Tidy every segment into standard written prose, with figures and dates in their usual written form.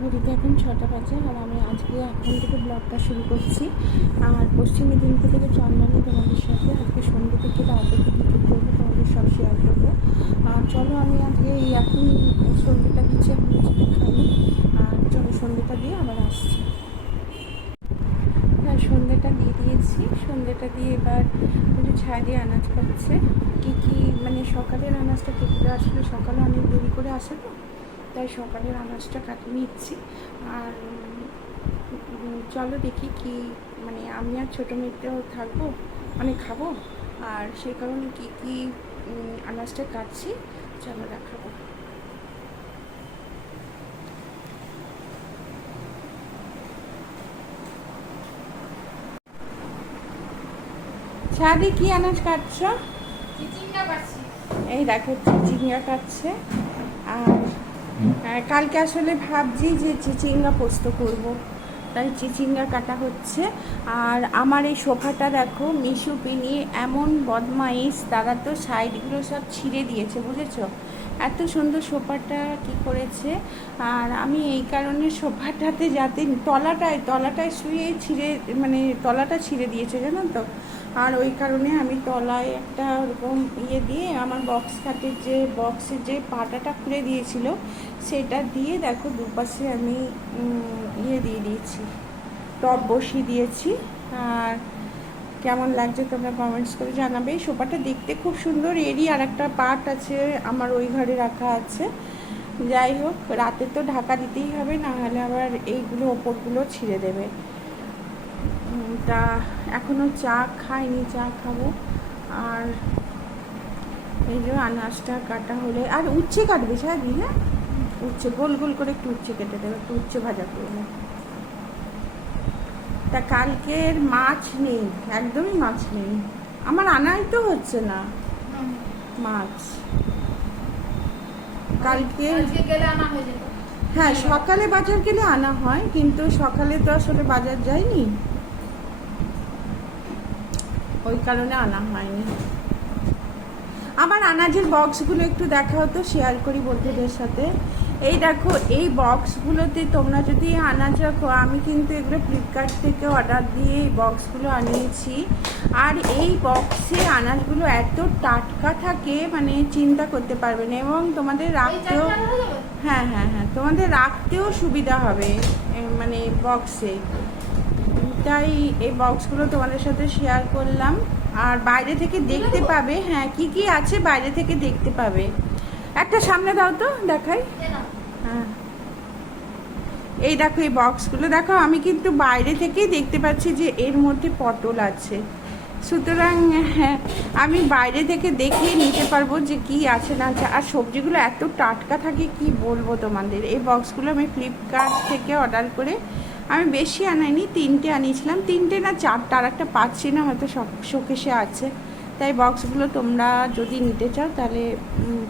ঘড়িতে এখন 6টা বাজে। আর আমি আজকে এখন থেকে ব্লগটা শুরু করছি। আর পশ্চিম মেদিনীপুর থেকে চন্দনে তোমাদের সাথে আজকে সন্ধ্যে থেকে রাত অবধি কী কী করবো তোমাদের সব শেয়ার করবো। আর চলো আমি আজকে এই এখন সন্ধ্যেটা দিচ্ছি, এখন খাই। আর চলো সন্ধ্যেটা দিয়ে আবার আসছি। হ্যাঁ, সন্ধ্যেটা দিয়ে দিয়েছি। সন্ধ্যেটা দিয়ে এবার একটু ছায়া দিয়ে আনাজ কাটছে। কী মানে সকালের আনাজটা কেটে আসলে সকালে অনেক দেরি করে আসে তো, তাই সকালের আনাজটা কাটিয়ে নিচ্ছি। আর চলো দেখি কি মানে আমি আর ছোটো মেয়েটাও থাকবো, মানে খাবো। আর সেই কারণে কী আনাজটা কাটছি চলো দেখাবো। ছাদি কি আনাজ কাটছ? এই দেখো চিচিঙ্গা কাটছে। আর কালকে আসলে ভাবছি যে চিচিঙ্গা পোস্ত করব, তাই চিচিঙ্গা কাটা হচ্ছে। আর আমার এই সোফাটা দেখো মিশু পিনি এমন বদমাইশ, তারা তো সাইডগুলো সব ছিঁড়ে দিয়েছে, বুঝেছো? এত সুন্দর সোফাটা কি করেছে। আর আমি এই কারণে সোফাটাতে যাতে তলাটায় শুয়ে মানে তলাটা ছিঁড়ে দিয়েছে জানো তো। আর ওই কারণে আমি তলায় একটা ওরকম দিয়ে আমার বক্সের যে পাটাটা খুলে দিয়েছিল সেটা দিয়ে দেখো দুপাশে আমি দিয়ে দিয়েছি, টপ বসিয়ে দিয়েছি। আর কেমন লাগছে তোমরা কমেন্টস করে জানাবে। এই সোফাটা দেখতে খুব সুন্দর, এরই আর একটা পার্ট আছে আমার ওই ঘরে রাখা আছে। যাই হোক, রাতে তো ঢাকা দিতেই হবে, না হলে আবার এইগুলো ওপরগুলো ছিঁড়ে দেবে। তা এখনও চা খাইনি, চা খাবো। আর এই যে আনাজটা কাটা হলে আর উচ্ছে কাটবে সাদি, হ্যাঁ উচ্ছে গোল গোল করে একটু উচ্ছে কেটে দেবে, একটু উচ্ছে ভাজা করবো। তা কালকের মাছ নেই, একদমই মাছ নেই, আমার আনাই তো হচ্ছে না মাছ। কালকে হ্যাঁ সকালে বাজার গেলে আনা হয়, কিন্তু সকালে তো আসলে বাজার যায়নি, ওই কারণে আনা হয়নি। আমার আনাজের বক্সগুলো একটু দেখা হতো, শেয়ার করি বন্ধুদের সাথে। এই দেখো এই বক্সগুলোতে তোমরা যদি আনাজ রাখো, আমি কিন্তু এগুলো ফ্লিপকার্ট থেকে অর্ডার দিয়ে এই বক্সগুলো আনিয়েছি। আর এই বক্সে আনাজগুলো এত টাটকা থাকে মানে চিন্তা করতে পারবে না, এবং তোমাদের রাখতেও হ্যাঁ তোমাদের রাখতেও সুবিধা হবে মানে বক্সে। তাই এই বক্সগুলো তোমাদের সাথে শেয়ার করলাম। আর বাইরে থেকে দেখতে পাবে, হ্যাঁ কি আছে বাইরে থেকে দেখতে পাবে। একটা সামনে দাও তো দেখাই। হ্যাঁ এই দেখো এই বক্সগুলো দেখো, আমি কিন্তু বাইরে থেকেই দেখতে পাচ্ছি যে এর মধ্যে পটল আছে, সুতরাং হ্যাঁ আমি বাইরে থেকে দেখেই নিতে পারবো যে কি আছে না আছে। আর সবজিগুলো এত টাটকা থাকে কি বলবো তোমাদের। এই বক্সগুলো আমি ফ্লিপকার্ট থেকে অর্ডার করে, আমি বেশি আনাইনি, 3টে আনিয়েছিলাম, 3টে না 4টা, আর একটা পাচ্ছি না, হয়তো শোকেসে আছে। তাই বক্সগুলো তোমরা যদি নিতে চাও তাহলে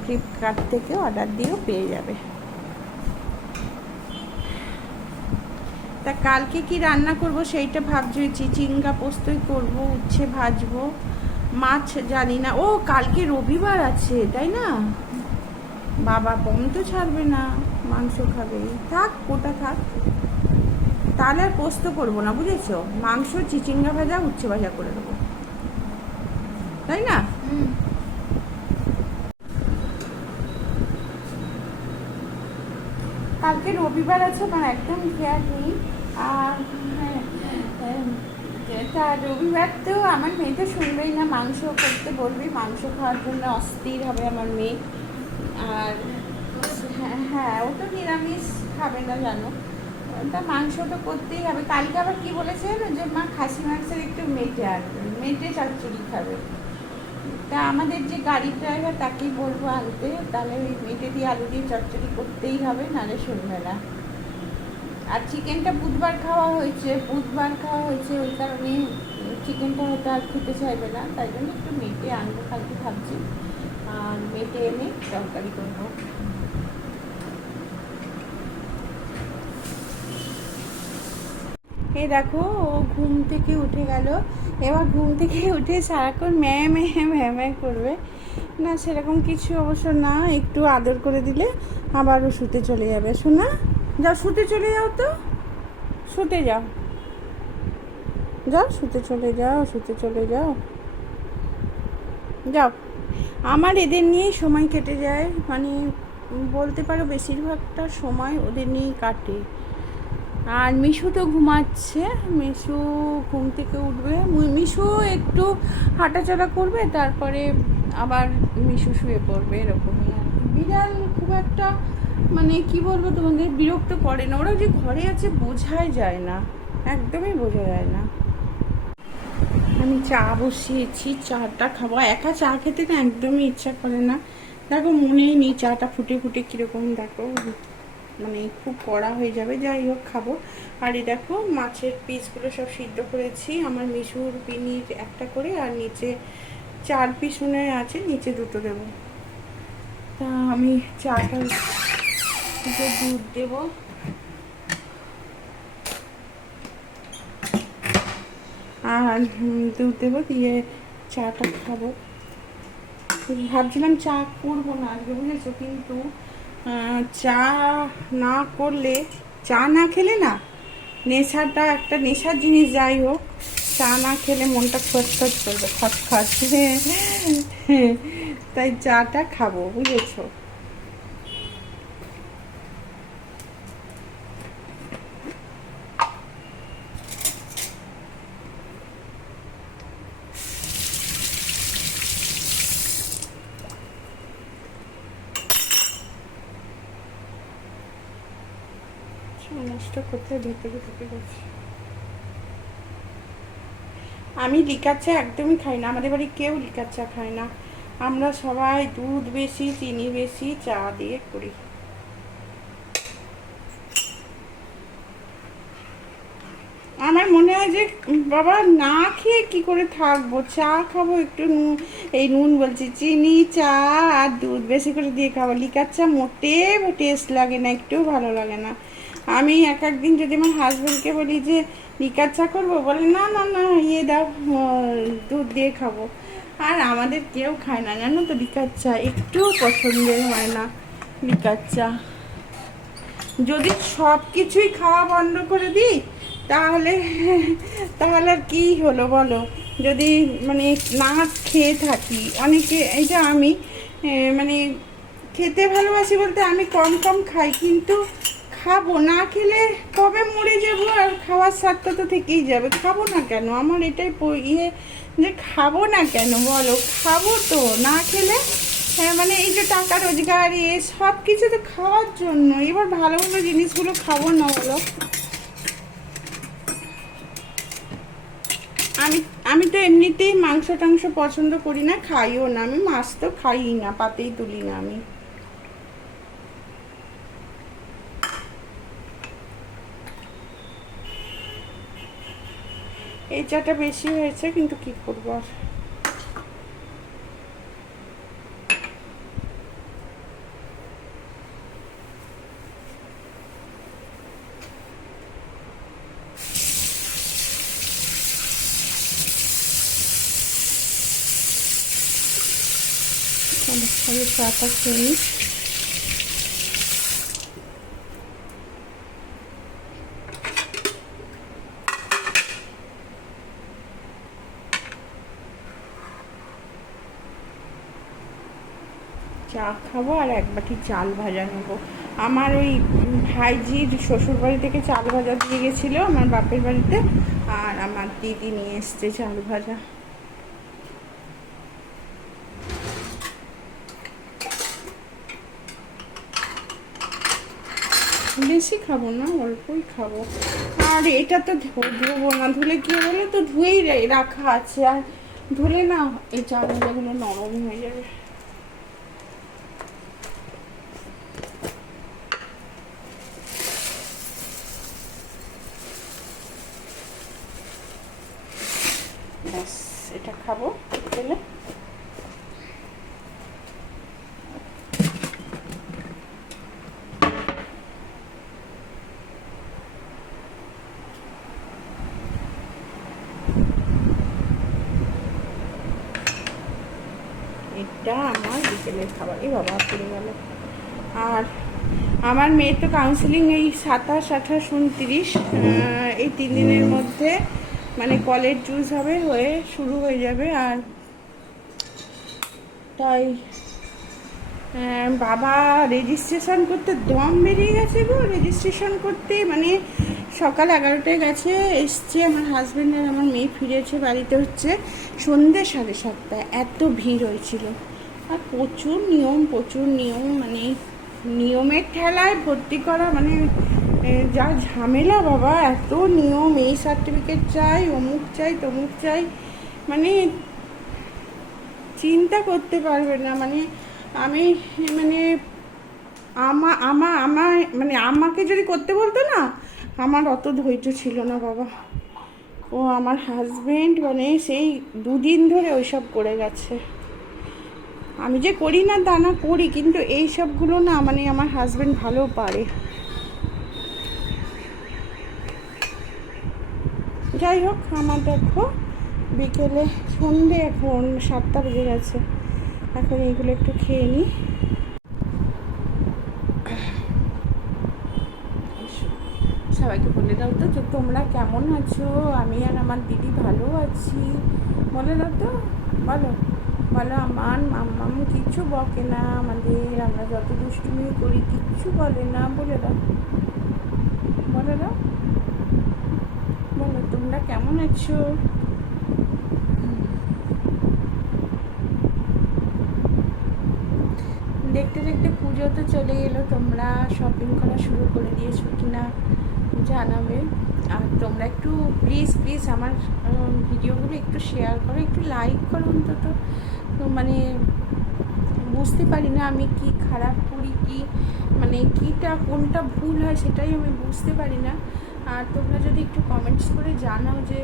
ফ্লিপকার্ট থেকে অর্ডার দিয়েও পেয়ে যাবে। তা কালকে কি রান্না করব সেইটা ভাবছি, চিচিঙ্গা পোস্তই করব, উচ্ছে ভাজবো, মাছ জানি না। ও কালকে রবিবার আছে তাই না, বাবা বোন তো ছাড়বে না, মাংস খাবে, থাক ওটা থাক, তাহলে আর পোস্ত করবো না বুঝেছো, মাংস চিচিঙ্গা ভাজা উচ্ছে ভাজা করে দেবো, তাই না? কালকে রবিবার আছে, আমার একদম খেয়াল নেই। আর তা রবিবার তো আমার মেয়ে তো শুনবেই না, মাংস করতে বলবি, মাংস খাওয়ার জন্য অস্থির হবে আমার মেয়ে। আর হ্যাঁ ও তো নিরামিষ খাবে না জানো, তা মাংস তো করতেই হবে। কালকে আবার কি বলেছে যে মা খাসি মাংসের একটু মেটে চচ্চড়ি খাবে। তা আমাদের যে গাড়ির ড্রাইভার তাকেই বলবো আনতে, তাহলে ওই মেটে দিয়ে আলু দিয়ে চচ্চড়ি করতেই হবে, নাহলে শুনবে না। আর চিকেনটা বুধবার খাওয়া হয়েছে, ওই কারণে চিকেনটা হয়তো আর খেতে চাইবে না, তাই জন্য একটু মেটে আনবো কালকে ভাবছি। আর মেটে এনে তরকারি করবো। এই দেখো ও ঘুম থেকে উঠে গেল, এবার ঘুম থেকে উঠে সারাক্ষণ ম্যায় করবে না, সেরকম কিছু অবশ্য না, একটু আদর করে দিলে আবারও শুতে চলে যাবে। শোনা যাও শুতে চলে যাও তো, শুতে যাও, যাও শুতে চলে যাও, শুতে চলে যাও, যাও। আমার এদের নিয়েই সময় কেটে যায়, মানে বলতে পারো বেশিরভাগটা সময় ওদের নিয়েই কাটে। আর মিশু তো ঘুমাচ্ছে, মিশু ঘুম থেকে উঠবে, মিশু একটু হাঁটাচলা করবে, তারপরে আবার মিশু শুয়ে পড়বে, এরকমই আর কি। বিড়াল খুব একটা মানে কি বলবো তোমাদের, বিরক্ত করে না, ওরা যে ঘরে আছে বোঝাই যায় না, একদমই বোঝা যায় না। আমি চা বসিয়েছি, চাটা খাবো, একা চা খেতে না একদমই ইচ্ছা করে না। দেখো মনেই নেই চাটা ফুটে ফুটে কীরকম, দেখো মানে খুব কড়া হয়ে যাবে, যাই হোক খাবো। আর এই দেখো মাছের পিসগুলো সব সিদ্ধ করেছি, আমার মিশুর পিনির একটা করে, আর নিচে 4 পিস মনে আছে, নিচে 2টো দেবো। তা আমি চাটা দুধ দেবো, আর দুধ দেবো, দিয়ে চাটা খাবো। ভাবছিলাম চা করবো না আজকে, বুঝেছো, কিন্তু চা না করলে, চা না খেলে না, নেশাটা একটা নেশার জিনিস, যাই হোক চা না খেলে মনটা খচখচ করবে, খচখচ। তাই চাটা খাবো, বুঝেছো। সমস্যা কোথায় ভেতরে ঢুকে গেছে। আমি লিকার চা একদমই খাই না, আমাদের বাড়ি কেউ লিকার চা খায় না, আমরা সবাই দুধ বেশি, চিনি বেশি, চা দিয়ে করি। আমার মনে হয় যে বাবা না খেয়ে কি করে থাকবো, চা খাবো, একটু নুন, এই নুন বলছি, চিনি, চা আর দুধ বেশি করে দিয়ে খাবো। লিকার চা মোটে টেস্ট লাগে না, একটু ভালো লাগে না। আমি এক একদিন যদি আমার হাজব্যান্ডকে বলি যে লিকার চা করবো, বলে না না না ইয়ে দাও, দুধ দিয়ে খাবো। আর আমাদের কেউ খায় না জানো তো লিকার চা, একটু পছন্দের হয় না লিকার চা। যদি সব কিছুই খাওয়া বন্ধ করে দিই তাহলে তাহলে আর কী হলো বলো, যদি মানে না খেয়ে থাকি। অনেকে, এই যে আমি মানে খেতে ভালোবাসি বলতে আমি কম কম খাই, কিন্তু খাবো না খেলে কবে মরে যাবো, আর খাওয়ার স্বাদটা তো থেকেই যাবে, খাবো না কেন, আমার এটাই ইয়ে যে খাবো না কেন বলো, খাবো তো না খেলে। হ্যাঁ মানে এই যে টাকা রোজগার, এ সব কিছু তো খাওয়ার জন্য, এবার ভালো ভালো জিনিসগুলো খাবো না বলো। আমি আমি তো এমনিতেই মাংস টাংস পছন্দ করি না, খাইও না, আমি মাছ তো খাই না, পাতেই তুলি না আমি। এই চাটা বেশি হয়েছে, কিন্তু কি করবো আর। চাটা খেয়ে নিই। চা খাবো আর এক বাটি চাল ভাজা নেবো। আমার ওই ভাইজির শ্বশুরবাড়ি থেকে চাল ভাজা দিয়ে গেছিলো আমার বাপের বাড়িতে, আর আমার দিদি নিয়ে এসছে চাল ভাজা। বেশি খাবো না, অল্পই খাবো। আর এটা তো ধুবো না, ধুলে কি বলে তো, ধুয়েই রাখা আছে, আর ধুলে না এই চাল ভাজাগুলো নরম হয়ে যাবে। ব্যাস এটা খাবো খেলে। এটা আমার বিকেলের খাবার, এই বাবা পড়ে গেল। আর আমার মেয়ের তো কাউন্সিলিং এই 27, 28, 29 এই 3 দিনের মধ্যে মানে কলেজ চুজ হবে, হয়ে শুরু হয়ে যাবে। আর তাই বাবা রেজিস্ট্রেশন করতে দম বেরিয়ে গেছে গো। রেজিস্ট্রেশন করতে মানে সকাল 11টায় গেছে, এসছে আমার হাজব্যান্ড আর আমার মেয়ে ফিরেছে বাড়িতে হচ্ছে সন্ধ্যে 7:30। এত ভিড় হয়েছিল আর প্রচুর নিয়ম, মানে নিয়মের ঠেলায় ভর্তি করা মানে যা ঝামেলা বাবা, এত নিয়ম, এই সার্টিফিকেট চাই, অমুক চাই, তমুক চাই, মানে চিন্তা করতে পারবে না। মানে আমি মানে মানে আমাকে যদি করতে বলতো না, আমার অত ধৈর্য ছিল না বাবা। ও আমার হাজবেন্ড মানে সেই 2 দিন ধরে ওইসব করে গেছে। আমি যে করি না তা না, করি, কিন্তু এই সবগুলো না মানে আমার হাজবেন্ড ভালো পারে। যাই হোক, আমার দেখো বিকেলে সন্ধে এখন 7টা বেজে গেছে, এখন এইগুলো একটু খেয়ে নিই। সবাইকে বলে দাও তো যে তোমরা কেমন আছো। আমি আর আমার দিদি ভালো আছি, বলে দাও তো, বলো বলো। আমার মাম্মাম কিচ্ছু বকে না আমাদের, আমরা যত দুষ্টুমি করি কিচ্ছু বলে না, বলে দাও, বলে দাও, বলো তোমরা কেমন আছো। দেখতে দেখতে পুজো তো চলে এলো, তোমরা শপিং করা শুরু করে দিয়েছো কিনা জানাবে। আর তোমরা একটু প্লিজ আমার ভিডিওগুলো একটু শেয়ার করো, একটু লাইক করো অন্তত। তো মানে বুঝতে পারি না আমি কি খারাপ করি, কি মানে কোনটা ভুল হয় সেটাই আমি বুঝতে পারি না। আর তোমরা যদি একটু কমেন্টস করে জানাও যে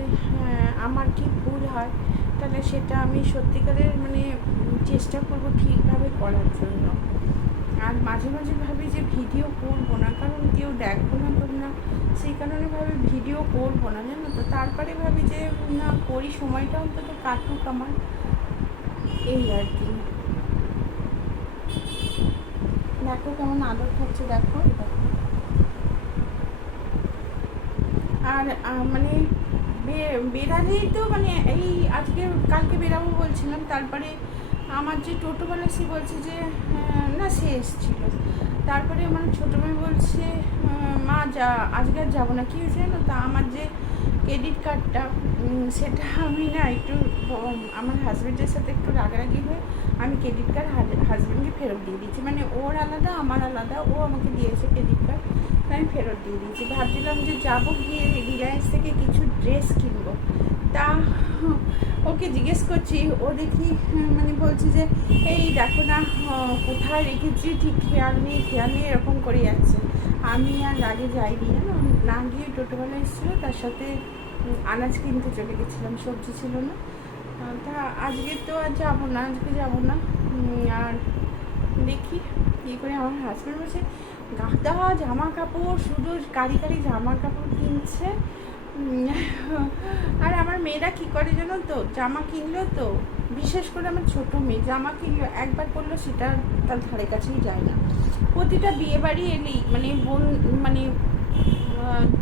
আমার কি ভুল হয়, তাহলে সেটা আমি সত্যিকারের মানে চেষ্টা করব ঠিকভাবে করার জন্য। আর মাঝে মাঝে ভাবি যে ভিডিও করবো না, কারণ কেউ দেখবো না তোমরা, সেই কারণে ভাবি ভিডিও করবো না, জানো তো। তারপরে ভাবি যে না করি, সময়টা অন্তত কাটুক আমার, এই আর কি। দেখো কেমন আদর খাচ্ছে, দেখো। আর মানে বেরালেই তো মানে এই কালকে বেরাবো বলছিলাম, তারপরে আমার যে টোটোওয়ালা সে বলছে যে না, সে এসেছিল। তারপরে আমার ছোটো মেয়ে বলছে মা যা, আজকে আর যাবো না। কী হয়েছে জানো তো, আমার যে ক্রেডিট কার্ডটা সেটা আমি না একটু আমার হাজব্যান্ডের সাথে একটু রাগারাগি হয়ে আমি ক্রেডিট কার্ড হাজব্যান্ডকে ফেরত দিয়ে দিয়েছি। মানে ওর আলাদা আমার আলাদা, ও আমাকে দিয়েছে ক্রেডিট কার্ড, আমি ফেরত দিয়ে দিয়েছি। ভাবছিলাম যে যাবো, গিয়ে রিলায়েন্স থেকে কিছু ড্রেস কিনবো। তা ওকে জিজ্ঞেস করছি, ও দেখি মানে বলছি যে এই দেখো না কোথায় রেখেছি, ঠিক খেয়াল নেই এরকম করে যাচ্ছে। আমি আর রাগে যাইনি, জানো, না গিয়ে টোটোওয়ালা এসেছিলো, তার সাথে আনাজ কিনতে চলে গেছিলাম, সবজি ছিল না। তা আজকে তো আর যাবো না, আর দেখি কী করে। আমার হাজব্যান্ড বলছে গাদা জামা কাপড়, শুধু কারি জামা কাপড় কিনছে। আর আমার মেয়েরা কী করে জানো তো, জামা কিনলো তো, বিশেষ করে আমার ছোটো মেয়ে জামা কিনলো, একবার করলো সেটা তার ধারে কাছেই যায় না। প্রতিটা বিয়ে বাড়ি এলেই মানে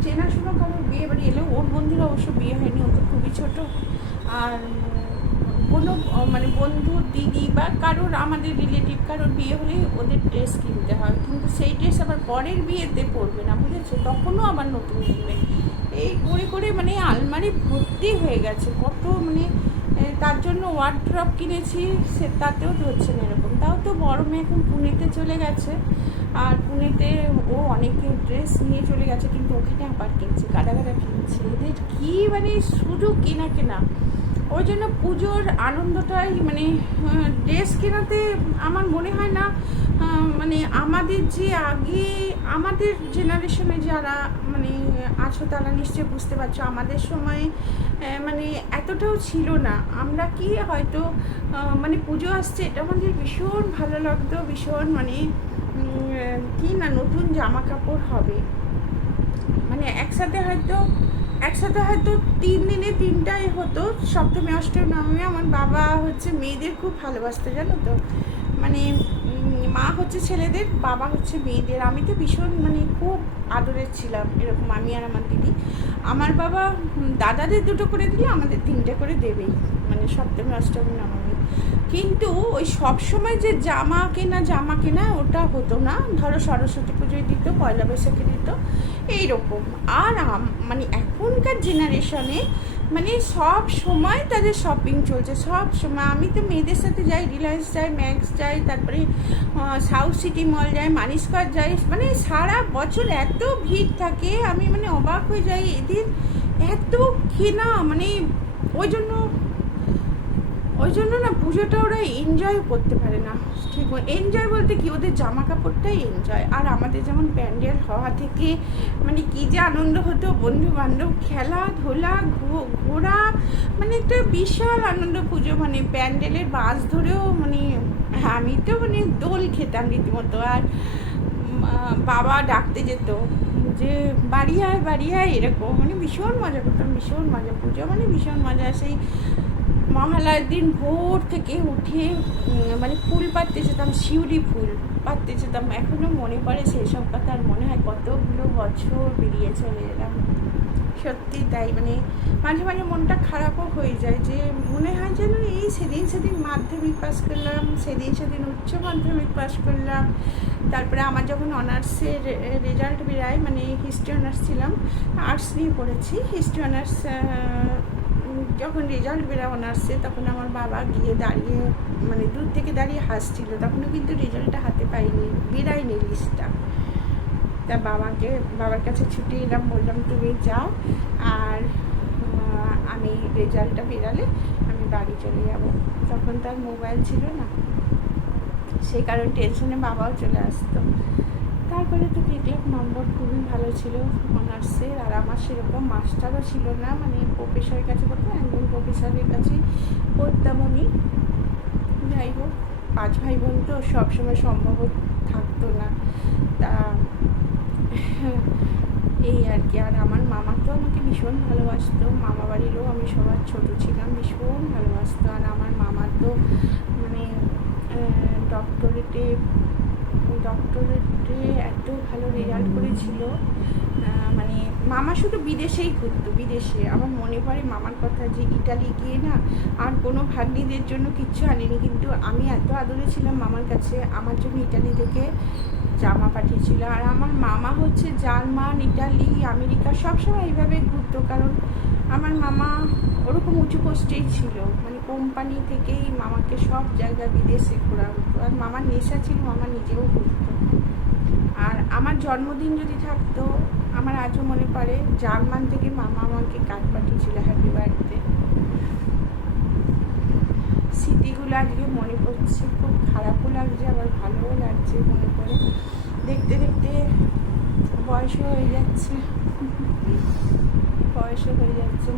চেনাশোনা কারোর বিয়ে বাড়ি এলেও, ওর বন্ধুর অবশ্য বিয়ে হয়নি, ও তো খুবই ছোটো। আর কোনো মানে বন্ধু দিদি বা কারোর আমাদের রিলেটিভ কারোর বিয়ে হলে ওদের ড্রেস কিনতে হয়, কিন্তু সেই ড্রেস আবার পরের বিয়েতে পরবে না, বুঝেছো, তখনও আবার নতুন কিনবে। এই করে মানে আলমারি ভর্তি হয়ে গেছে কত, মানে তার জন্য ওয়ার্ড্রপ কিনেছি, সে তাতেও ধরছে না এরকম। তাও তো বড় মেয়ে এখন পুনেতে চলে গেছে, আর পুনেতে ও অনেকে ড্রেস নিয়ে চলে গেছে, কিন্তু ওখানে আবার কিনছে, গাদা কিনছে। এদের কি মানে শুধু কেনা। ওই জন্য পুজোর আনন্দটাই মানে ড্রেস কেনাতে আমার মনে হয় না মানে আমাদের যে আগে আমাদের জেনারেশনে যারা মানে আছো তারা নিশ্চয়ই বুঝতে পারছো, আমাদের সময় মানে এতটাও ছিল না। আমরা কি হয়তো মানে পুজো আসছে এটা আমাদের ভীষণ ভালো লাগতো, ভীষণ মানে কি না নতুন জামা কাপড় হবে, মানে একসাথে হয়তো 3 দিনে 3টাই হতো, সপ্তমী অষ্টমী নবমী। আমার বাবা হচ্ছে মেয়েদের খুব ভালোবাসতো, জানো তো, মানে মা হচ্ছে ছেলেদের, বাবা হচ্ছে মেয়েদের। আমি তো ভীষণ মানে খুব আদরের ছিলাম, এরকম আমি আর আমার দিদি। আমার বাবা দাদাদের 2টো করে দিলে আমাদের 3টে করে দেবেই, মানে সপ্তমী অষ্টমী নবমী। কিন্তু ওই সব সময় যে জামা কেনা ওটা হতো না। ধরো সরস্বতী পুজোয় দিত, পয়লা বৈশাখে দিত, এইরকম। আর মানে এখনকার জেনারেশনে মানে সব সময় তাদের শপিং চলছে, সব সময়। আমি তো মেয়েদের সাথে যাই, রিলায়েন্স যাই, ম্যাক্স যাই, তারপরে সাউথ সিটি মল যাই, মানিস্কট যাই, মানে সারা বছর এত ভিড় থাকে, আমি মানে অবাক হয়ে যাই এদের এত কেনা। মানে ওই জন্য না পুজোটা ওরা এনজয় করতে পারে না ঠিক। এনজয় বলতে কি, ওদের জামা কাপড়টাই এনজয়। আর আমাদের যেমন প্যান্ডেল হওয়া থেকে মানে কী যে আনন্দ হতো, বন্ধু বান্ধব, খেলাধুলা, ঘোরা, মানে একটা বিশাল আনন্দ পুজো। মানে প্যান্ডেলের বাস ধরেও মানে আমি তো মানে দোল খেতাম রীতিমতো। আর বাবা ডাকতে যেত যে বাড়ি আয় এরকম, মানে ভীষণ মজা করতাম, ভীষণ মজা। পুজো মানে ভীষণ মজা। সেই মহালয়ার দিন ভোর থেকে উঠে মানে ফুল পাড়তে যেতাম, শিউলি ফুল পাড়তে যেতাম। এখনও মনে পড়ে সেই সব কথা, আর মনে হয় কতগুলো বছর বেরিয়ে চলে এলাম। সত্যি তাই, মানে মাঝে মাঝে মনটা খারাপও হয়ে যায়, যে মনে হয় যেন এই সেদিন মাধ্যমিক পাস করলাম, সেদিন উচ্চ মাধ্যমিক পাস করলাম। তারপরে আমার যখন অনার্সের রেজাল্ট বেরায়, মানে হিস্ট্রি অনার্স ছিলাম, আর্টস নিয়ে পড়েছি, হিস্ট্রি অনার্স। যখন রেজাল্ট বেরা অনার্সে, তখন আমার বাবা গিয়ে দাঁড়িয়ে মানে দূর থেকে দাঁড়িয়ে হাসছিল। তখনও কিন্তু রেজাল্টটা হাতে পাইনি, বেরায়নি লিস্টটা। তা বাবার কাছে ছুটে এলাম, বললাম তুমি যাও, আর আমি রেজাল্টটা বেরালে আমি বাড়ি চলে যাব। তখন তার মোবাইল ছিল না, সেই কারণে টেনশনে বাবাও চলে আসতো। তারপরে তো দেখলাম নম্বর খুবই ভালো ছিল অনার্সের। আর আমার সেরকম মাস্টারও ছিল না, মানে প্রফেসরের কাছে পড়তাম, একজন প্রফেসরের কাছেই পড়তাম আমি। যাই হোক, 5 ভাই বোন তো সবসময় সম্ভব থাকতো না, তা এই আর কি। আর আমার মামা তো আমাকে ভীষণ ভালোবাসতো, মামা বাড়িরও আমি সবার ছোট ছিলাম, ভীষণ ভালোবাসতো। আর আমার মামা তো মানে ডক্টরেটে এত ভালো রেজাল্ট করেছিল, মানে মামা শুধু বিদেশেই ঘুরতো, বিদেশে। আমার মনে পড়ে মামার কথা, যে ইটালি গিয়ে না আর কোনো ভাগ্নিদের জন্য কিচ্ছু আনেনি, কিন্তু আমি এত আদরে ছিলাম মামার কাছে, আমার জন্য ইটালি থেকে জামা পাঠিয়েছিল। আর আমার মামা হচ্ছে জার্মান, ইটালি, আমেরিকা সবসময় এইভাবে ঘুরতো, কারণ আমার মামা ওরকম উঁচু পোস্টেই ছিল, মানে কোম্পানি থেকেই মামাকে সব জায়গায় বিদেশে ঘোরা হতো। আর মামার নেশা ছিল, মামা নিজেও ঘুরতো। আর আমার জন্মদিন যদি থাকতো, আমার আজও মনে পড়ে জার্মান থেকে মামা আমাকে কার্ড পাঠিয়েছিল, হ্যাপি বার্থডে। স্মৃতিগুলো আজকে মনে পড়ছে, খুব খারাপও লাগছে, আবার ভালোও লাগছে মনে করে। দেখতে দেখতে বয়সও হয়ে যাচ্ছে,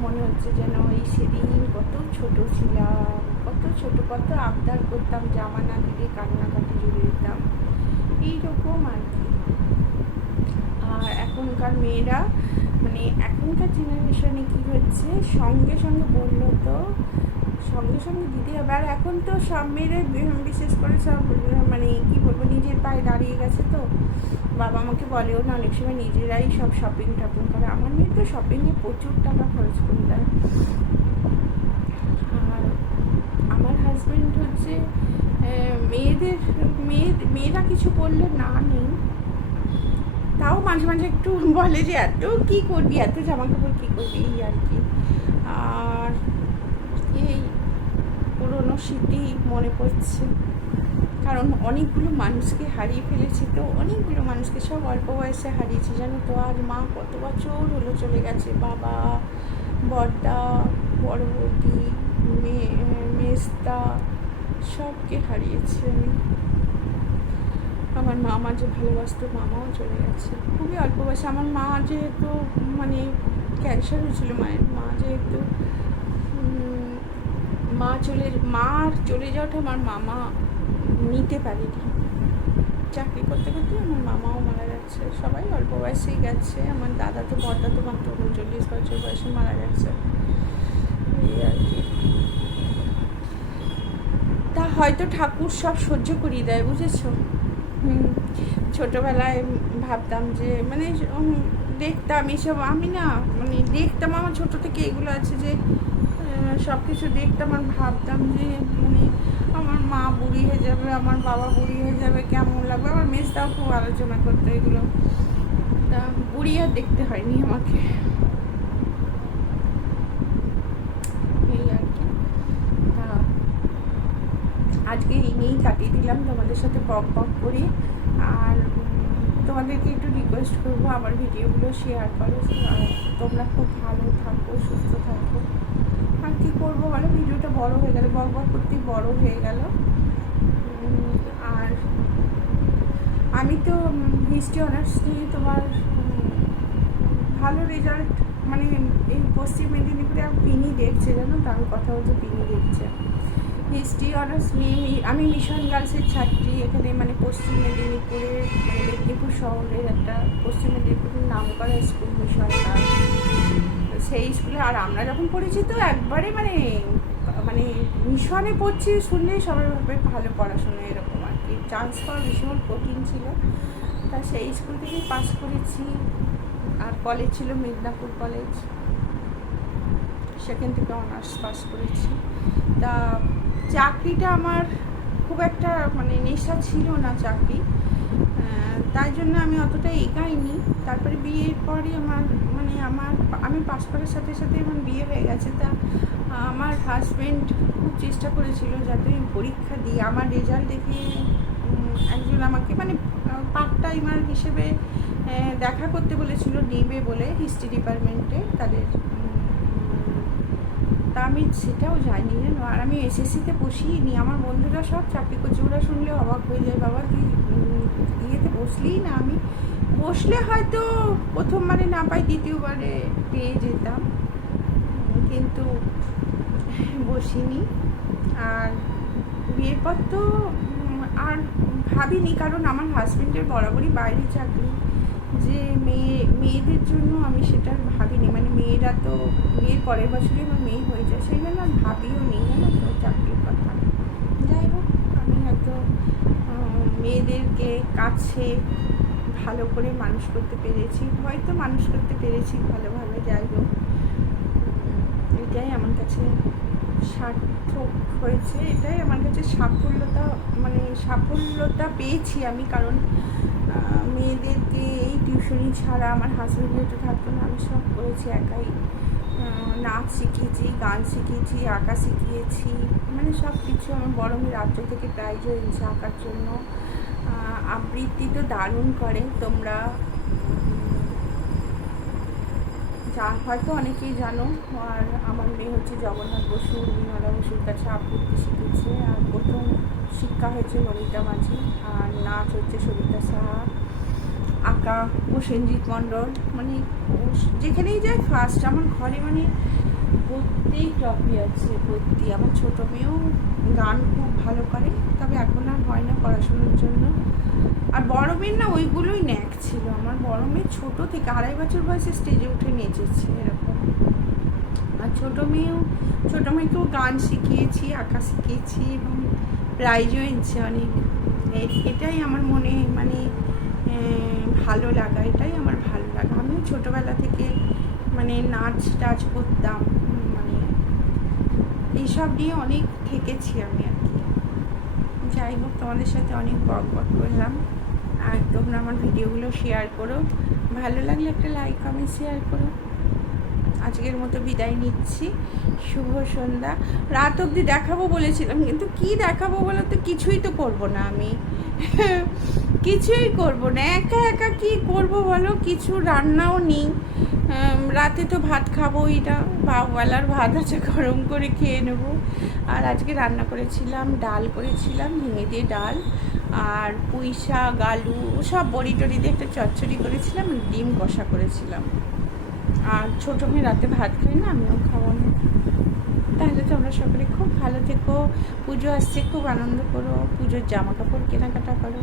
মনে হচ্ছে যেন এই সেদিন কত ছোট ছিলাম, কত আবদার করতাম, জামা না দিলে কান্নাকাটি জুড়ে দিতাম, এইরকম আর কি। আর এখনকার মেয়েরা মানে এখনকার জেনারেশনে কী হচ্ছে, সঙ্গে বললো তো সঙ্গে দিতে হবে। আর এখন তো সব মেয়েরা, বিশেষ করে সব মানে কী বলবো, নিজের পায়ে দাঁড়িয়ে গেছে, তো বাবা আমাকে বলেও না, অনেক সময় নিজেরাই সব শপিং করে। আমার মেয়ে তো শপিংয়ে প্রচুর টাকা খরচ করে দেয়। আর আমার হাজব্যান্ড হচ্ছে মেয়েরা কিছু করলে না নেই, তাও মাঝে মাঝে একটু বলে যে এত কী করবি, এত জামা কাপড় কী করবি, এই আর কি। আর এই পুরোনো স্মৃতি মনে পড়ছে, কারণ অনেকগুলো মানুষকে হারিয়ে ফেলেছি, তো অনেকগুলো মানুষকে সব অল্প বয়সে হারিয়েছি, জানো তো। আর মা কত বছর হলো চলে গেছে, বাবা, বড়দা, বড় বৌদি, মেজদা, সবকে হারিয়েছি আমি। আমার মামা যে ভালোবাসতো, মামাও চলে গেছে খুবই অল্প বয়সে। আমার মা যেহেতু মানে ক্যান্সার হয়েছিল মায়ের, মার চলে যাওয়াটা আমার মামা নিতে পারেনি। চাকরি করতে আমার মামাও মারা গেছে, সবাই অল্প বয়সেই গেছে। আমার দাদা তো বড়দা তো মাত্র 39 বছর বয়সে মারা গেছে, এই আর কি। তা হয়তো ঠাকুর সব সহ্য করিয়ে দেয়, বুঝেছো? ছোটোবেলায় ভাবতাম যে মানে দেখতাম এসব, আমি না মানে দেখতাম, আমার ছোটো থেকে এগুলো আছে যে সব কিছু দেখতাম আর ভাবতাম যে মানে আমার মা বুড়ি হয়ে যাবে, আমার বাবা বুড়ি হয়ে যাবে, কেমন লাগবে। আমার মেজদাও খুব আলোচনা করতো এগুলো, তা বুড়ি আর দেখতে হয়নি আমাকে, এই আর কি। আজকে এই নিয়েই কাটিয়ে দিলাম তোমাদের সাথে বক বক করি। আর তোমাদেরকে একটু রিকোয়েস্ট করবো আমার ভিডিওগুলো শেয়ার করো, আর তোমরা খুব ভালো থাকো, সুস্থ থাকো। আর কী করবো বলো, ভিডিওটা বড় হয়ে গেল, বক বক করতেই বড় হয়ে গেল। আর আমি তো হিস্ট্রি অনার্স নিয়ে তোমার ভালো রেজাল্ট, মানে এই পশ্চিম মেদিনীপুরে পিনি দেখছে, জানো তো, আমি কথা বলতে পিনি দেখছে। হিস্ট্রি অনার্স নিয়ে আমি মিশন গার্লসের ছাত্রী, এখানে মানে পশ্চিম মেদিনীপুরের মানে মেদিনীপুর শহরের একটা পশ্চিম মেদিনীপুরের নাম করা স্কুল মিশন গার্লস, সেই স্কুলে। আর আমরা যখন পড়েছি তো একবারে মানে মানে মিশনে পড়ছি শুনলেই সবাই ভাবে ভালো পড়াশোনা, এরকম আর কি। চান্স পাওয়া ভীষণ কঠিন ছিল, তা সেই স্কুল থেকেই পাস করেছি। আর কলেজ ছিল মেদিনীপুর কলেজ, সেখান থেকে অনার্স পাস করেছি। তা চাকরিটা আমার খুব একটা মানে নেশা ছিল না চাকরি, তাই জন্য আমি অতটা এগাইনি। তারপরে বিয়ের পরই আমি পাস করার সাথে সাথে আমার বিয়ে হয়ে গেছে। তা আমার হাজব্যান্ড খুব চেষ্টা করেছিল যাতে আমি পরীক্ষা দিই। আমার রেজাল্ট দেখে একজন আমাকে মানে পার্ট টাইমার হিসেবে দেখা করতে বলেছিল, নেবে বলে হিস্ট্রি ডিপার্টমেন্টে তাদের। তা আমি সেটাও যাইনি জানো। আর আমি এসএসসিতে বসিয়ে নি, আমার বন্ধুরা সব চাকরি করছে, ওরা শুনলে অবাক হয়ে যায়, বাবা তুই ইয়েতে বসলেই না। আমি বসলে হয়তো প্রথমবারে না পাই, দ্বিতীয়বারে পেয়ে যেতাম, কিন্তু বসিনি। আর বিয়ের পর তো আর ভাবিনি, কারণ আমার হাজব্যান্ডের বরাবরই বাইরে চাকরি, যে মেয়েদের জন্য আমি সেটা ভাবিনি। মানে মেয়েরা তো বিয়ের পরের বছরই আমার মেয়ে হয়ে যায়, সেই জন্য আর ভাবিও নি জানো তো চাকরির কথা। যাই হোক, আমি হয়তো মেয়েদেরকে কাছে ভালো করে মানুষ করতে পেরেছি, হয়তো মানুষ করতে পেরেছি ভালোভাবে। যাই হোক, এটাই আমার কাছে সার্থক হয়েছে, এটাই আমার কাছে সাফল্যতা পেয়েছি আমি। কারণ মেয়েদেরকে এই টিউশনি ছাড়া আমার হাজব্যান্ড যেহেতু থাকতো না, আমি সব করেছি একাই। নাচ শিখেছি, গান শিখেছি, আঁকা শিখিয়েছি, মানে সব কিছু। আমার বড় মেয়ে রাজ্য থেকে প্রাইজও এনেছে আঁকার জন্য। আবৃত্তি তো দারুণ করে, তোমরা হয়তো অনেকেই জানো। আর আমার মেয়ে হচ্ছে জগন্নাথ বসু, উর্মিমালা বসুর কাছে আবৃত্তি শিখেছে। আর প্রথম শিক্ষা হয়েছে নমিতা মাঝি, আর নাচ হচ্ছে সবিতা সাহা, আঁকা প্রসেনজিৎ মণ্ডল। মানে যেখানেই যায় ফার্স্ট। আমার ঘরে মানে ভর্তি ট্রফি আছে, ভর্তি। আমার ছোটো মেয়েও গান খুব ভালো করে, তবে এখন আর হয় না পড়াশোনার জন্য। আর বড় মেয়ের না ওইগুলোই ন্যাক ছিল। আমার বড় মেয়ে ছোটো থেকে 2.5 বছর বয়সে স্টেজে উঠে নেচেছে এরকম। আর ছোটো মেয়েকেও গান শিখিয়েছি, আঁকা শিখিয়েছি, এবং প্রাইজও এনেছে অনেক। এটাই আমার মনে মানে ভালো লাগা, এটাই আমার ভালো লাগা। আমিও ছোটোবেলা থেকে মানে নাচ টাচ করতাম, মানে এইসব নিয়ে অনেক থেকেছি আমি আর কি। যাই হোক, তোমাদের সাথে অনেক বক বক করলাম। আর তোমরা আমার ভিডিওগুলো শেয়ার করো, ভালো লাগলে একটা লাইক কমেন্ট শেয়ার করো। আজকের মতো বিদায় নিচ্ছি, শুভ সন্ধ্যা। রাত অবধি দেখাবো বলেছিলাম, কিন্তু কি দেখাবো বলো তো, কিছুই তো করবো না আমি কিছুই করবো না, একা একা কি করবো বলো, কিছু রান্নাও নেই। রাতে তো ভাত খাবোই না, বাবুওয়ালার ভাত আছে, গরম করে খেয়ে নেবো। আর আজকে রান্না করেছিলাম, ডাল করেছিলাম, ভেঙে দিয়ে ডাল, আর পুঁই শাক, আলু সব বড়ি টড়ি দিয়ে একটা চচ্চড়ি করেছিলাম, ডিম কষা করেছিলাম। আর ছোটো মেয়ে রাতে ভাত খাই না, আমিও খাবো না। তাহলে তোমরা সকলে খুব ভালো থেকো, পুজো আসছে, খুব আনন্দ করো, পুজোর জামা কাপড় কেনাকাটা করো।